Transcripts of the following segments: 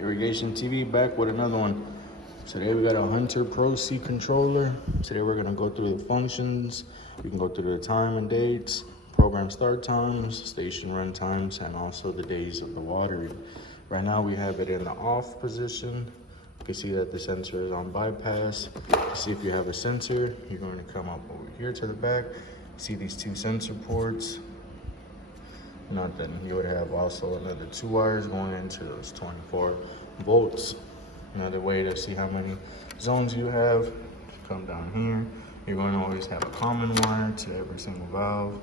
Irrigation TV back with another one. Today we got a Hunter Pro C controller. Today we're gonna go through the functions. We can go through the time and dates, program start times, station run times, and also the days of the watering. Right now we have it in the off position. You can see that the sensor is on bypass. See if you have a sensor, you're going to come up over here to the back. See these two sensor ports. Nothing. You would have also another 2 wires going into those 24 volts. Another way to see how many zones you have, come down here. You're going to always have a common wire to every single valve.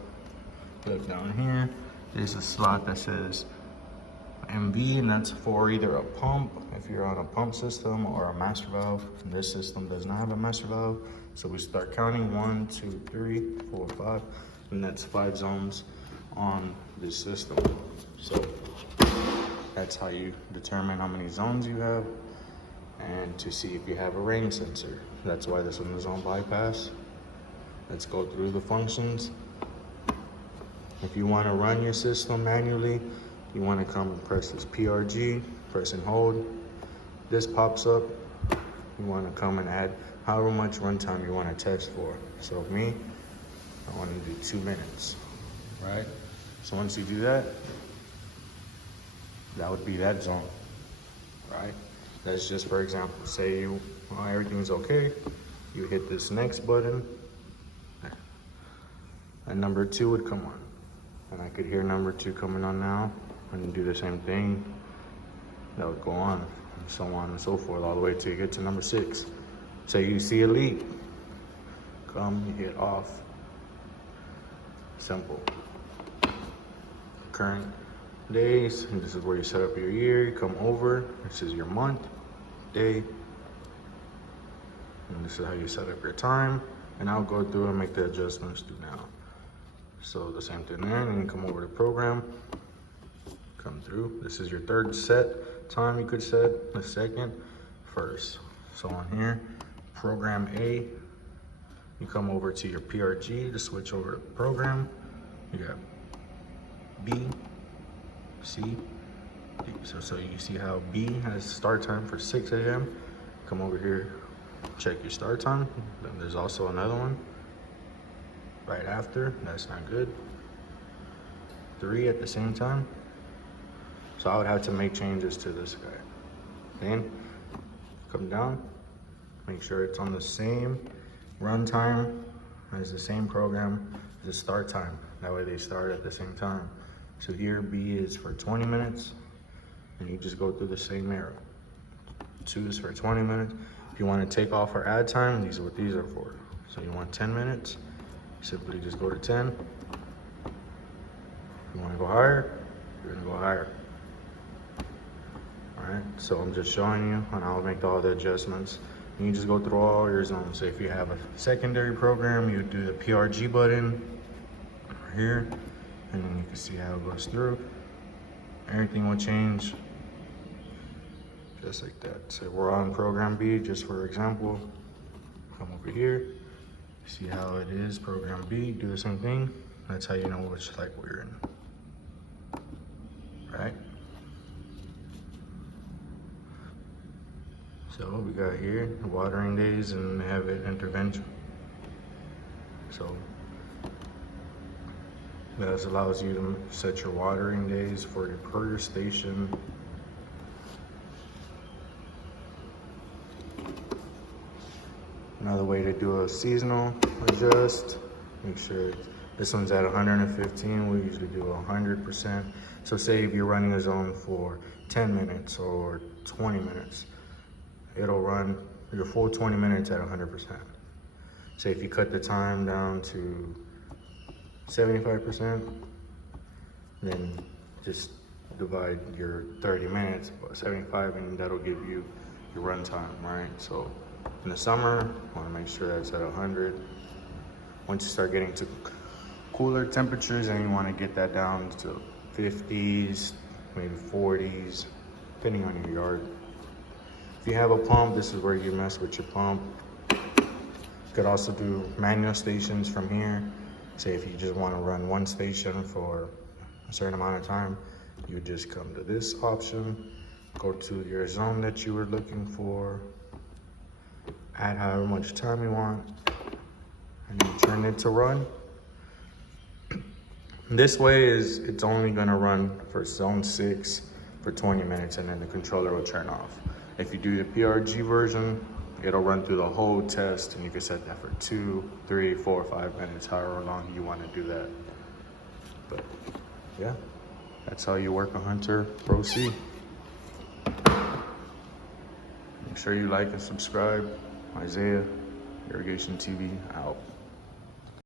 Look down here. There's a slot that says MV, and that's for either a pump, if you're on a pump system, or a master valve. And this system does not have a master valve. So we start counting 1, 2, 3, 4, 5, and that's 5 zones on this system. So that's how you determine how many zones you have, and to see if you have a rain sensor. That's why this one is on bypass. Let's go through the functions. If you want to run your system manually, you want to come and press this PRG, press and hold. This pops up. You want to come and add however much runtime you want to test for. So me, I want to do 2 minutes, right? So once you do that, that would be that zone, right? That's just for example. Say everything's okay, you hit this next button, and number 2 would come on. And I could hear number 2 coming on now, and do the same thing. That would go on, and so on and so forth, all the way till you get to number 6. Say you see a leak, come, you hit off. Simple. Current days, and this is where you set up your year. You come over, this is your month, day, and this is how you set up your time. And I'll go through and make the adjustments through now. So the same thing there, and then you come over to program, come through. This is your 3rd set time. You could set the 2nd, 1st. So on here, program A, you come over to your PRG to switch over to program. You got B, C, D. So you see how B has start time for 6 a.m. Come over here, check your start time. Then there's also another one right after. That's not good. 3 at the same time. So I would have to make changes to this guy. Then come down, make sure it's on the same run time as the same program, the start time. That way they start at the same time. So here B is for 20 minutes, and you just go through the same arrow. 2 is for 20 minutes. If you want to take off or add time, these are what these are for. So you want 10 minutes, simply just go to 10. If you want to go higher, you're going to go higher. All right, so I'm just showing you, and I'll make all the adjustments. And you just go through all your zones. So if you have a secondary program, you do the PRG button right here, and then you can see how it goes through. Everything will change just like that. So we're on program B, just for example. Come over here, see how it is, program B, do the same thing. That's how you know which cycle we're in, right? So we got here watering days and have it intervention. So that allows you to set your watering days for your station. Another way to do a seasonal adjust, make sure this one's at 115. We usually do 100%. So say if you're running a zone for 10 minutes or 20 minutes, it'll run your full 20 minutes at 100%. Say if you cut the time down to 75%, then just divide your 30 minutes by 75, and that'll give you your run time, right? So in the summer, you want to make sure that's at 100. Once you start getting to cooler temperatures, then you want to get that down to 50s, maybe 40s, depending on your yard. If you have a pump, this is where you mess with your pump. You could also do manual stations from here. Say if you just want to run one station for a certain amount of time, you just come to this option, Go to your zone that you were looking for. Add however much time you want. And then turn it to run. This way it's only gonna run for zone 6 for 20 minutes and then the controller will turn off. If you do the PRG version, it'll run through the whole test and you can set that for 2, 3, 4, 5 minutes, however long you wanna do that. But yeah, that's how you work a Hunter Pro C. Make sure you like and subscribe. Isaiah, Irrigation TV, out.